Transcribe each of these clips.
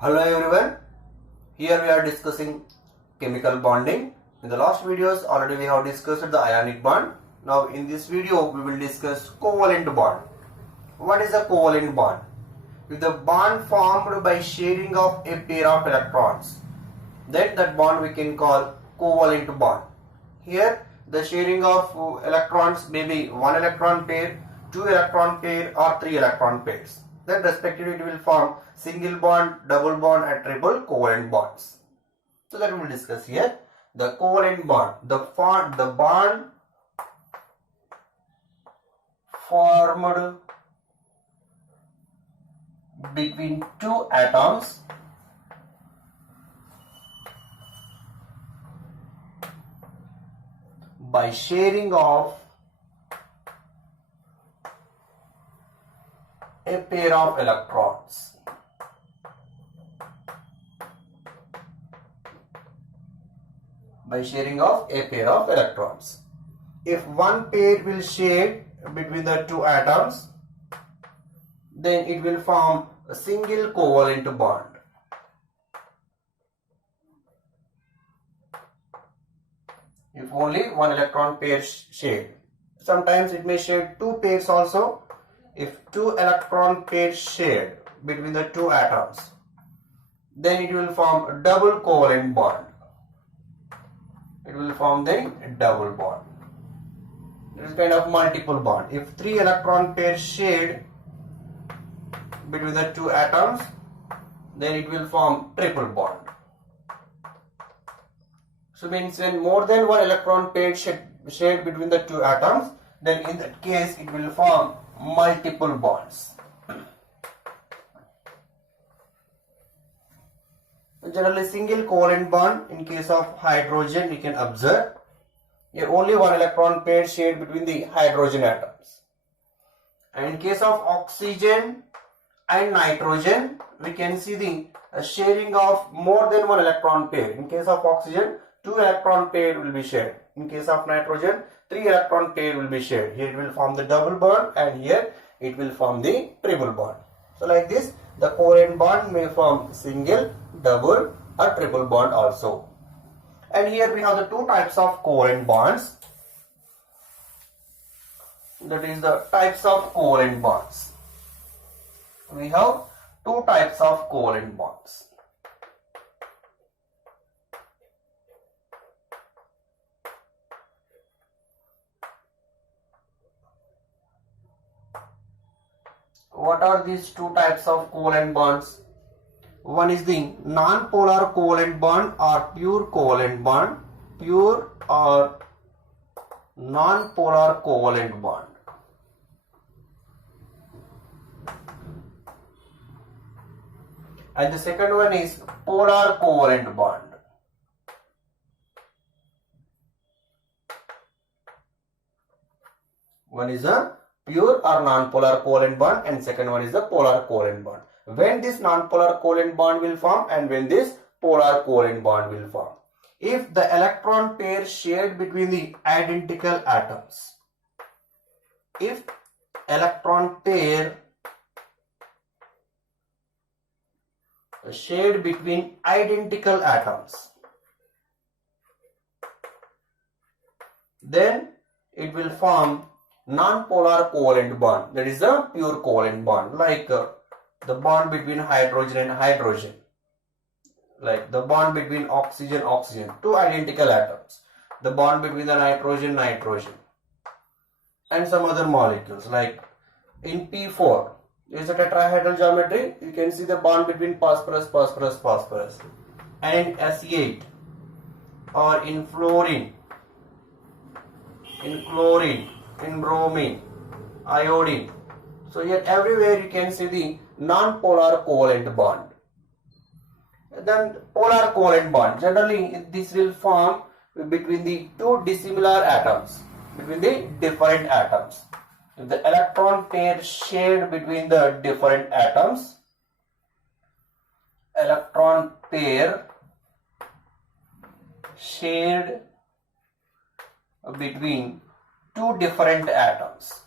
Hello everyone, here we are discussing chemical bonding. In the last videos already we have discussed the ionic bond. Now in this video we will discuss covalent bond. What is a covalent bond? If the bond formed by sharing of a pair of electrons, then that bond we can call covalent bond. Here the sharing of electrons may be 1 electron pair, 2 electron pair or 3 electron pairs. Then respectively it will form single bond, double bond and triple covalent bonds. So that we will discuss here. The covalent bond, the bond formed between two atoms by sharing of a pair of electrons. By sharing of a pair of electrons. If one pair will share between the two atoms, then it will form a single covalent bond. If only one electron pair share. Sometimes it may share two pairs also. If two electron pairs share between the two atoms, then it will form a double covalent bond. It will form then a double bond. It is kind of multiple bond. If three electron pairs shared between the two atoms, then it will form triple bond. So means when more than one electron pair shared between the two atoms, then in that case it will form multiple bonds. Generally single covalent bond in case of hydrogen we can observe. Here only one electron pair shared between the hydrogen atoms. And in case of oxygen and nitrogen we can see the sharing of more than one electron pair. In case of oxygen 2 electron pair will be shared. In case of nitrogen 3 electron pair will be shared. Here it will form the double bond and here it will form the triple bond. So like this the covalent bond may form single, double or triple bond also. And here we have the two types of covalent bonds. That is the types of covalent bonds. We have two types of covalent bonds. What are these two types of covalent bonds? One is the non-polar covalent bond or pure covalent bond. Pure or non-polar covalent bond. And the second one is polar covalent bond. One is a pure or non-polar covalent bond and second one is the polar covalent bond. When this non-polar covalent bond will form and when this polar covalent bond will form. If the electron pair shared between the identical atoms. If electron pair shared between identical atoms, then it will form non-polar covalent bond. That is the pure covalent bond, like the bond between hydrogen and hydrogen, like the bond between oxygen oxygen, two identical atoms, the bond between the nitrogen nitrogen, and some other molecules. Like in P4 is a tetrahedral geometry, you can see the bond between phosphorus phosphorus phosphorus, and in S8 or in fluorine, in chlorine, in bromine, iodine. So here everywhere you can see the non-polar covalent bond. Then polar covalent bond, generally this will form between the two dissimilar atoms, between the different atoms. If the electron pair shared between the different atoms, electron pair shared between two different atoms.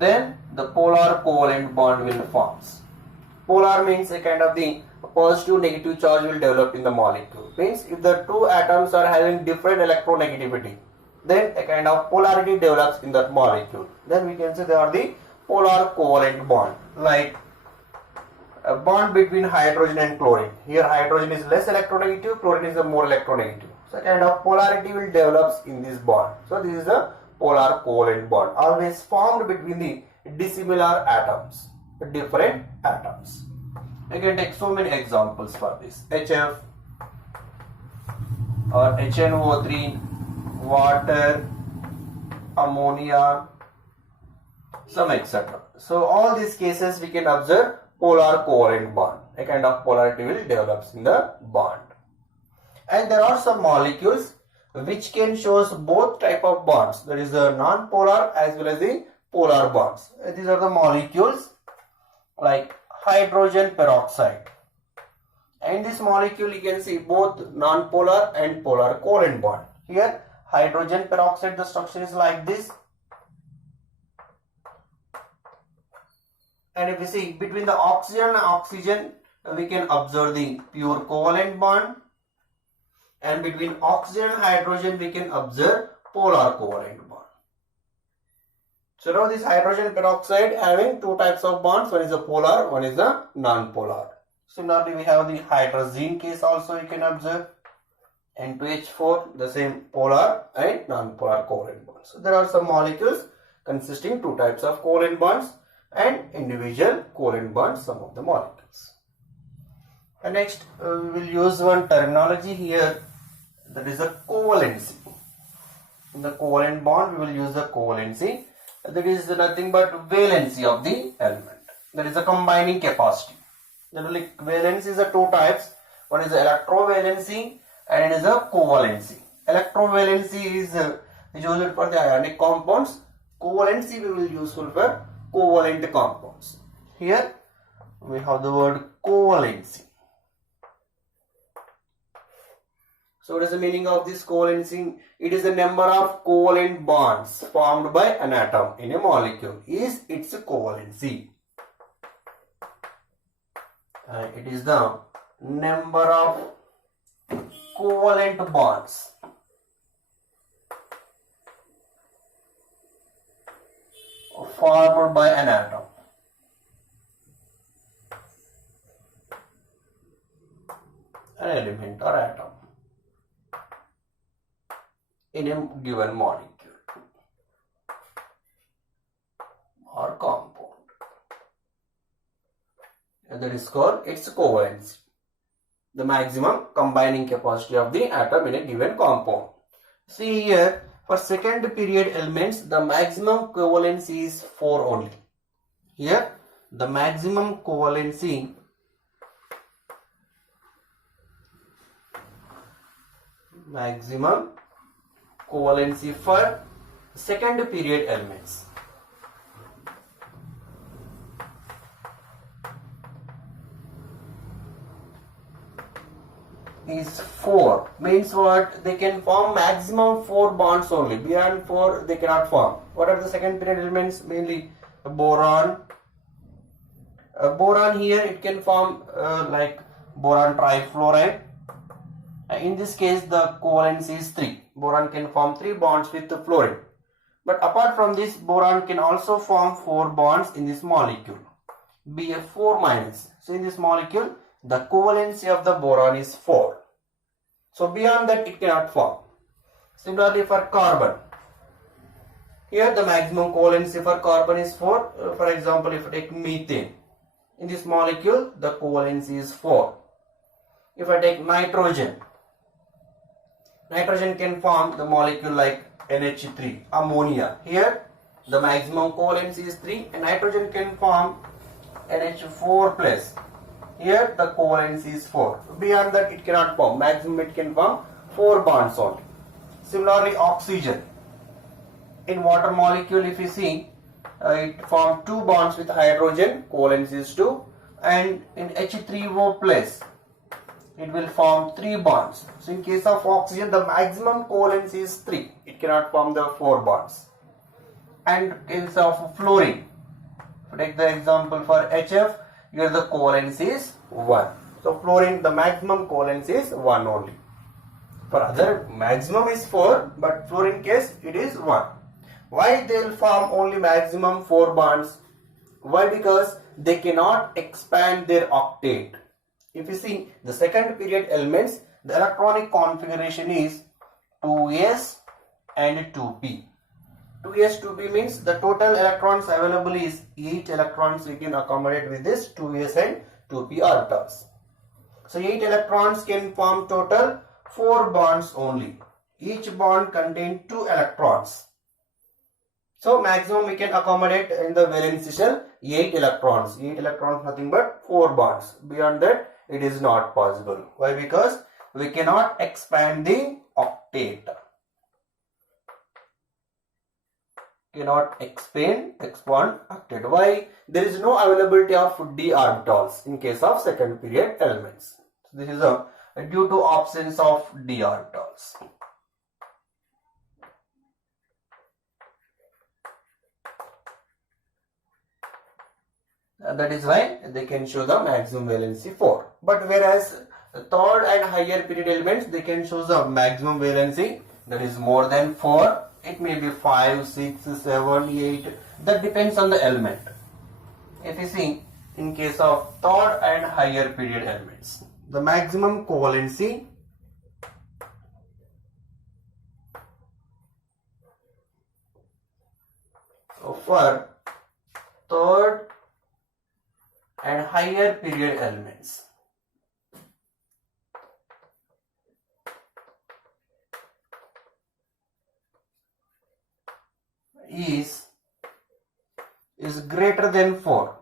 then the polar covalent bond will forms. Polar means a kind of the positive negative charge will develop in the molecule. Means if the two atoms are having different electronegativity, then a kind of polarity develops in that molecule. Then we can say they are the polar covalent bond. Like a bond between hydrogen and chlorine. Here hydrogen is less electronegative, chlorine is a more electronegative. So a kind of polarity will develop in this bond. So this is a polar covalent bond, always formed between the dissimilar atoms, different atoms. I can take so many examples for this. HF or HNO3, water, ammonia, some etc. So all these cases we can observe polar covalent bond. A kind of polarity will develop in the bond. And there are some molecules which can show both type of bonds. That is the non-polar as well as the polar bonds. These are the molecules like hydrogen peroxide. And this molecule you can see both non-polar and polar covalent bond. Here hydrogen peroxide, the structure is like this. And if we see between the oxygen and oxygen, we can observe the pure covalent bond. And between oxygen and hydrogen, we can observe polar covalent bond. So now this hydrogen peroxide having two types of bonds. One is a polar, one is a non-polar. Similarly, we have the hydrazine case also you can observe. N2H4, the same polar and non-polar covalent bonds. So there are some molecules consisting two types of covalent bonds and individual covalent bonds, some of the molecules. And next we will use one terminology here, that is a covalency. In the covalent bond we will use the covalency, that is nothing but valency of the element. That is a combining capacity. Generally valence is a two types, one is electrovalency and it is a covalency. Electrovalency is used for the ionic compounds, covalency we will use for covalent compounds. Here we have the word covalency. So what is the meaning of this covalency? It is the number of covalent bonds formed by an atom in a molecule is its covalency. It is the number of covalent bonds formed by an atom. An element or atom in a given molecule or compound. That is called its covalency, the maximum combining capacity of the atom in a given compound. See here, for second period elements, the maximum covalency is 4 only. Here, the maximum covalency for second period elements is 4. Means what? They can form maximum 4 bonds only. Beyond 4 they cannot form. What are the second period elements? Mainly boron. Boron here it can form like boron trifluoride. In this case the covalency is 3. Boron can form 3 bonds with the fluorine. But apart from this, boron can also form 4 bonds in this molecule, Bf4 minus. So in this molecule the covalency of the boron is 4. So beyond that it cannot form. Similarly for carbon, here the maximum covalency for carbon is 4. For example, if I take methane, in this molecule the covalency is 4. If I take nitrogen, nitrogen can form the molecule like NH3, ammonia. Here the maximum covalency is 3 and nitrogen can form NH4 plus. Here the covalency is 4. Beyond that it cannot form. Maximum it can form 4 bonds only. Similarly oxygen. In water molecule if you see, it forms 2 bonds with hydrogen, covalency is 2, and in H3O plus it will form 3 bonds. So in case of oxygen the maximum covalency is 3. It cannot form the 4 bonds. And case of fluorine, take the example for HF, here the covalence is 1. So fluorine, the maximum covalence is 1 only. For other maximum is 4, but fluorine case it is 1. Why they will form only maximum 4 bonds? Why? Because they cannot expand their octet. If you see the second period elements, the electronic configuration is 2s and 2p. 2s, 2p means the total electrons available is 8 electrons we can accommodate with this 2s and 2p orbitals. So 8 electrons can form total 4 bonds only. Each bond contains 2 electrons. So maximum we can accommodate in the valence shell 8 electrons. 8 electrons nothing but 4 bonds. Beyond that it is not possible. Why? Because we cannot expand the octet. Cannot expand octet. Why? There is no availability of d orbitals in case of second period elements. So this is due to absence of d orbitals. That is why they can show the maximum valency 4. But whereas third and higher period elements, they can show the maximum valency that is more than 4. It may be 5, 6, 7, 8. That depends on the element. If you see in case of third and higher period elements, the maximum covalency for third and higher period elements is greater than 4,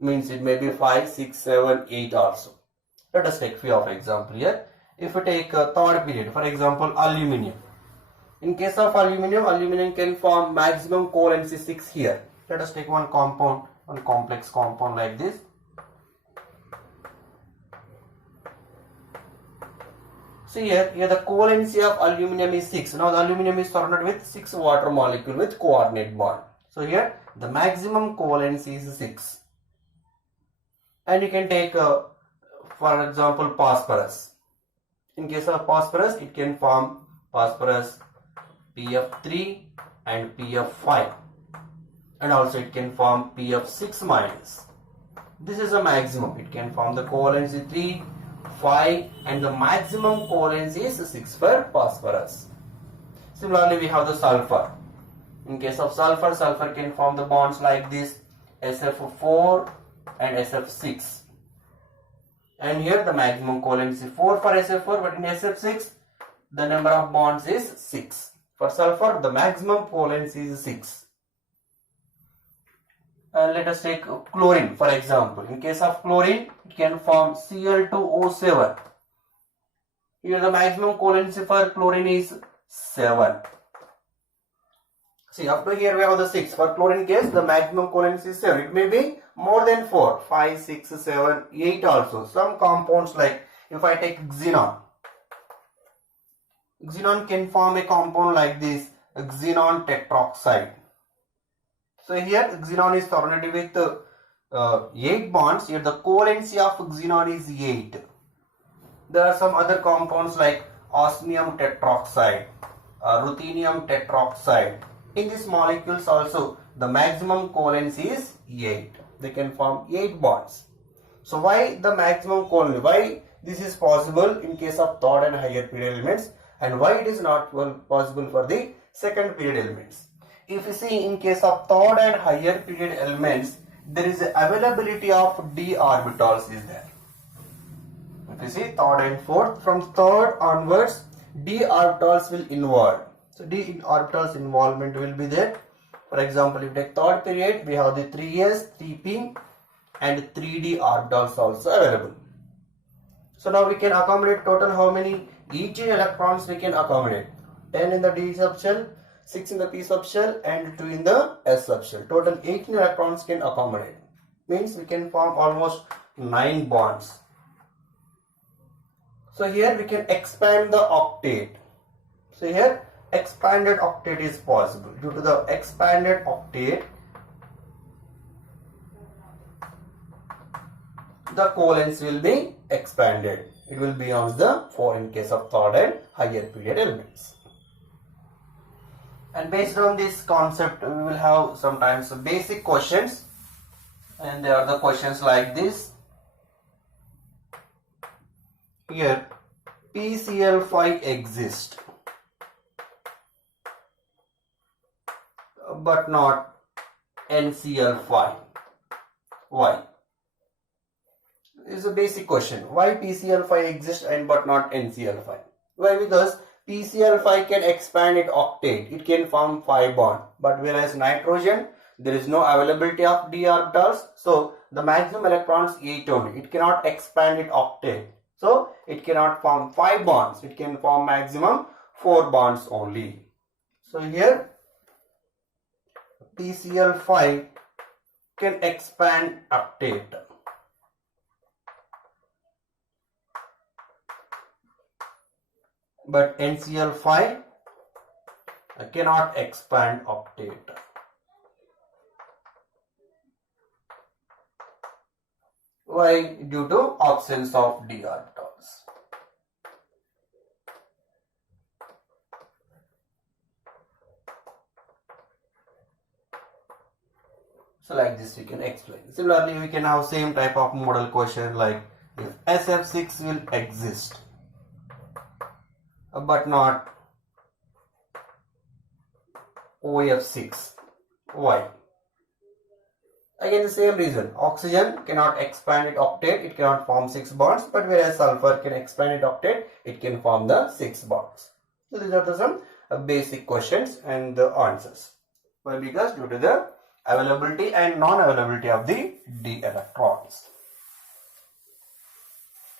means it may be 5, 6, 7, 8 also. Let us take few of example here. If we take a third period, for example aluminum. In case of aluminum can form maximum covalency 6 here. Let us take one compound, one complex compound like this. See here the covalency of aluminum is 6. Now the aluminum is surrounded with 6 water molecule with coordinate bond. So here the maximum covalency is 6. And you can take for example phosphorus. In case of phosphorus, it can form phosphorus PF3 and PF5. And also it can form PF6 minus. This is a maximum. It can form the covalency 3, 5 and the maximum covalency is 6 for phosphorus. Similarly, we have the sulfur. In case of sulfur, sulfur can form the bonds like this SF4 and SF6. And here the maximum covalency 4 for SF4, but in SF6 the number of bonds is 6. For sulfur the maximum covalency is 6. Let us take chlorine for example. In case of chlorine, it can form Cl2O7. Here the maximum covalency for chlorine is 7. See, up to here we have the 6. For chlorine case, the maximum covalency is 7. It may be more than 4, 5, 6, 7, 8 also. Some compounds like, if I take xenon. Xenon can form a compound like this, xenon tetroxide. So here xenon is surrounded with 8 bonds. Here the covalency of xenon is 8. There are some other compounds like osmium tetroxide, ruthenium tetroxide. In these molecules also the maximum covalency is 8. They can form 8 bonds. So why the maximum covalency? Why this is possible in case of third and higher period elements, and why it is not possible for the second period elements? If you see in case of third and higher period elements, there is availability of d orbitals is there. If you see third and fourth, from third onwards d orbitals will involve. So d orbitals involvement will be there. For example, if you take third period, we have the 3s, 3p and 3d orbitals also available. So now we can accommodate total how many? 18 electrons we can accommodate. 10 in the d subshell, 6 in the p subshell and 2 in the s subshell. Total 18 electrons can accommodate. Means we can form almost 9 bonds. So here we can expand the octet. So here expanded octet is possible. Due to the expanded octet, the covalence will be expanded. It will be on the 4 in case of third and higher period elements. And based on this concept, we will have sometimes basic questions, and there are the questions like this. Here PCl5 exists but not NCl5. Why? This is a basic question. Why PCl5 exists and but not NCl5? Why? Because PCl5 can expand its octet. It can form 5 bonds. But whereas nitrogen, there is no availability of d orbitals. So the maximum electrons 8 only. It cannot expand its octet. So it cannot form 5 bonds. It can form maximum 4 bonds only. So here PCl5 can expand octet. But NCl5 cannot expand octet. Why? Due to absence of d orbitals. So like this we can explain. Similarly, we can have same type of model question like if SF6 will exist but not OF6. Why? Again the same reason. Oxygen cannot expand its octet, it cannot form 6 bonds, but whereas sulfur can expand its octet, it can form the 6 bonds. So these are some basic questions and the answers. Why? Because due to the availability and non-availability of the d electrons.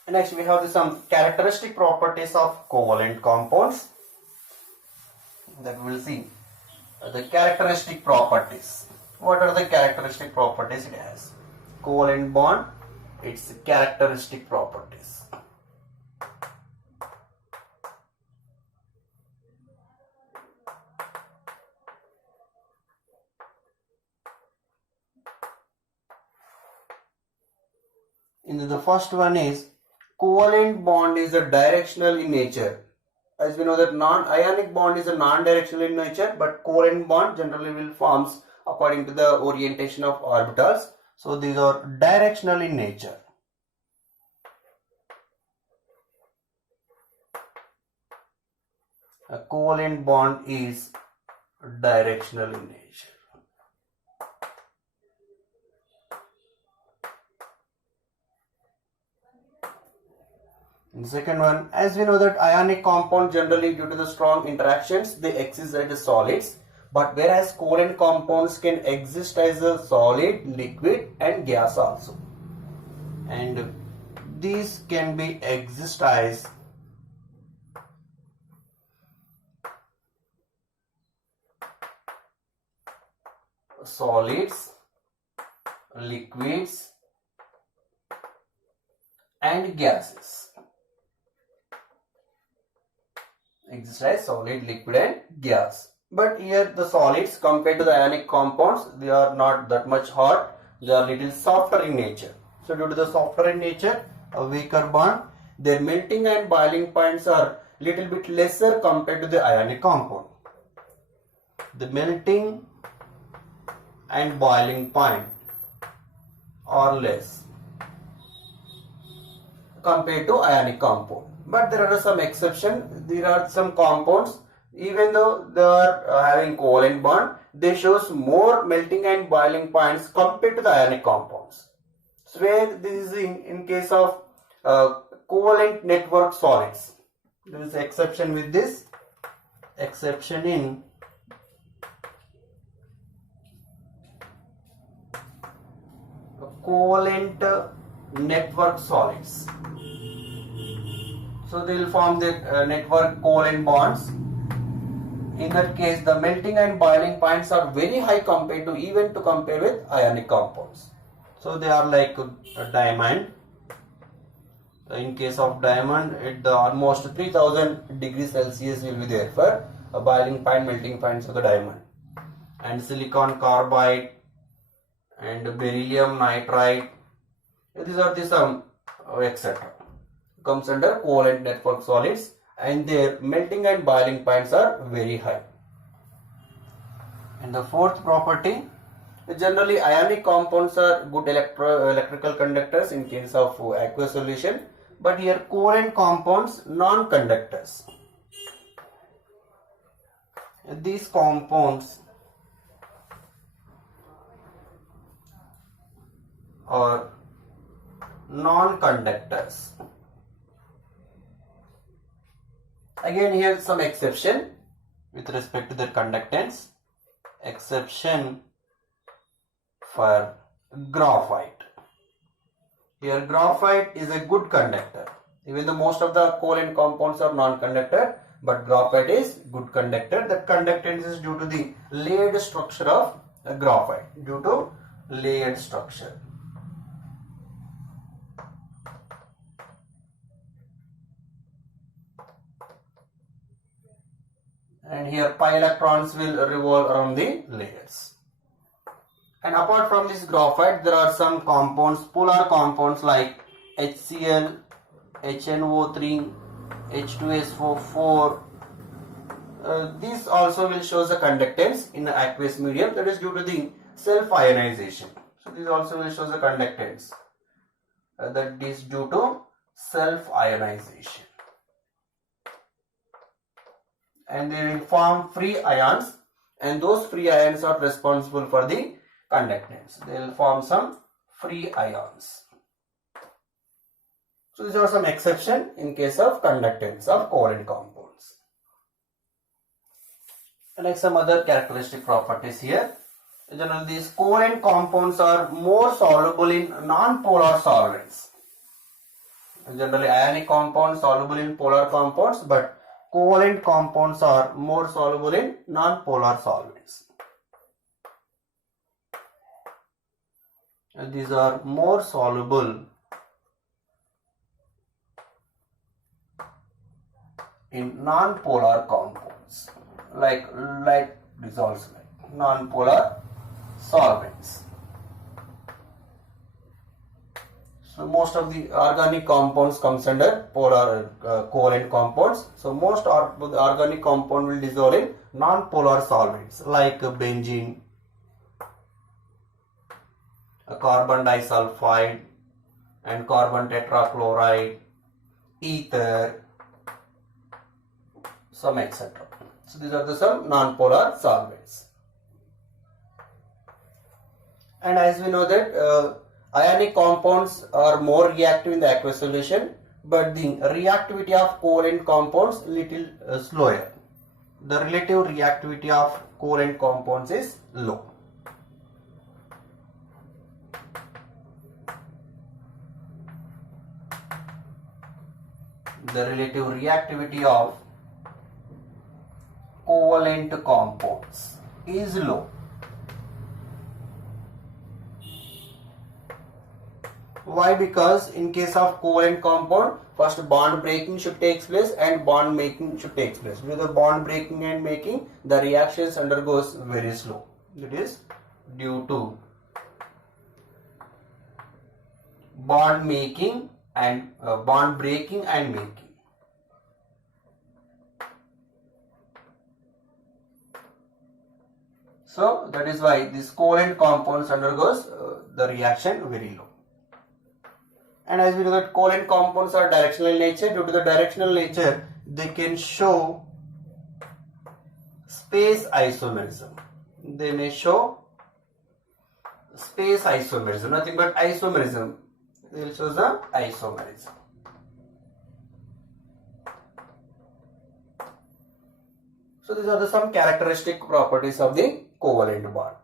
Next we have some characteristic properties of covalent compounds that we will see. The characteristic properties. What are the characteristic properties it has? Covalent bond, its characteristic properties. And the first one is covalent bond is a directional in nature. As we know that non-ionic bond is a non-directional in nature, but covalent bond generally will forms according to the orientation of orbitals. So these are directional in nature. A covalent bond is directional in nature. And second one, as we know that ionic compound generally due to the strong interactions they exist as solids, but whereas covalent compounds can exist as a solid, liquid and gas also, and these can be exist as solids, liquids and gases. Exist as solid, liquid and gas. But here the solids compared to the ionic compounds, they are not that much hot, they are little softer in nature. So due to the softer in nature, a weaker bond, their melting and boiling points are little bit lesser compared to the ionic compound. The melting and boiling point are less compared to ionic compound. But there are some exceptions. There are some compounds, even though they are having covalent bond, they shows more melting and boiling points compared to the ionic compounds. So where this is in case of covalent network solids. There is exception with this. Exception in covalent network solids. So they will form the network covalent bonds. In that case, the melting and boiling points are very high compared to even to compare with ionic compounds. So they are like a diamond. In case of diamond, it almost 3000 degrees Celsius will be there for boiling point, melting points of the diamond, and silicon carbide and beryllium nitride. These are the some etc. comes under covalent network solids, and their melting and boiling points are very high. And the fourth property, generally ionic compounds are good electrical conductors in case of aqueous solution, but here covalent compounds non-conductors. These compounds are non-conductors. Again, here some exception with respect to their conductance. Exception for graphite. Here graphite is a good conductor. Even though most of the covalent compounds are non-conductor, but graphite is good conductor. The conductance is due to the layered structure of graphite. Due to layered structure. And here pi electrons will revolve around the layers. And apart from this graphite, there are some compounds, polar compounds like HCl, HNO3, H2SO4. These also will show the conductance in the aqueous medium, that is due to the self-ionization. So these also will show the conductance that is due to self-ionization. And they will form free ions, and those free ions are responsible for the conductance. They will form some free ions. So these are some exceptions in case of conductance of covalent compounds. And like some other characteristic properties here. Generally, these covalent compounds are more soluble in non-polar solvents. Generally, ionic compounds soluble in polar compounds, but covalent compounds are more soluble in non-polar solvents. And these are more soluble in non-polar compounds, like dissolves like non-polar solvents. So most of the organic compounds comes under polar covalent compounds. So most the organic compound will dissolve in non-polar solvents like benzene, carbon disulfide, and carbon tetrachloride, ether, some etc. So these are the some non-polar solvents. And as we know that ionic compounds are more reactive in the aqueous solution, but the reactivity of covalent compounds little slower. The relative reactivity of covalent compounds is low. The relative reactivity of covalent compounds is low. Why? Because in case of covalent compound, first bond breaking should take place and bond making should take place. With the bond breaking and making, the reactions undergoes very slow. It is due to bond making and bond breaking and making. So that is why this covalent compounds undergoes the reaction very low. And as we know that covalent compounds are directional in nature, due to the directional nature, they can show space isomerism. They may show space isomerism, nothing but isomerism. They will show the isomerism. So these are some characteristic properties of the covalent bond.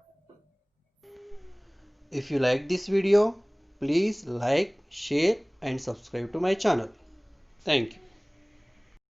If you like this video, please like, share and subscribe to my channel. Thank you.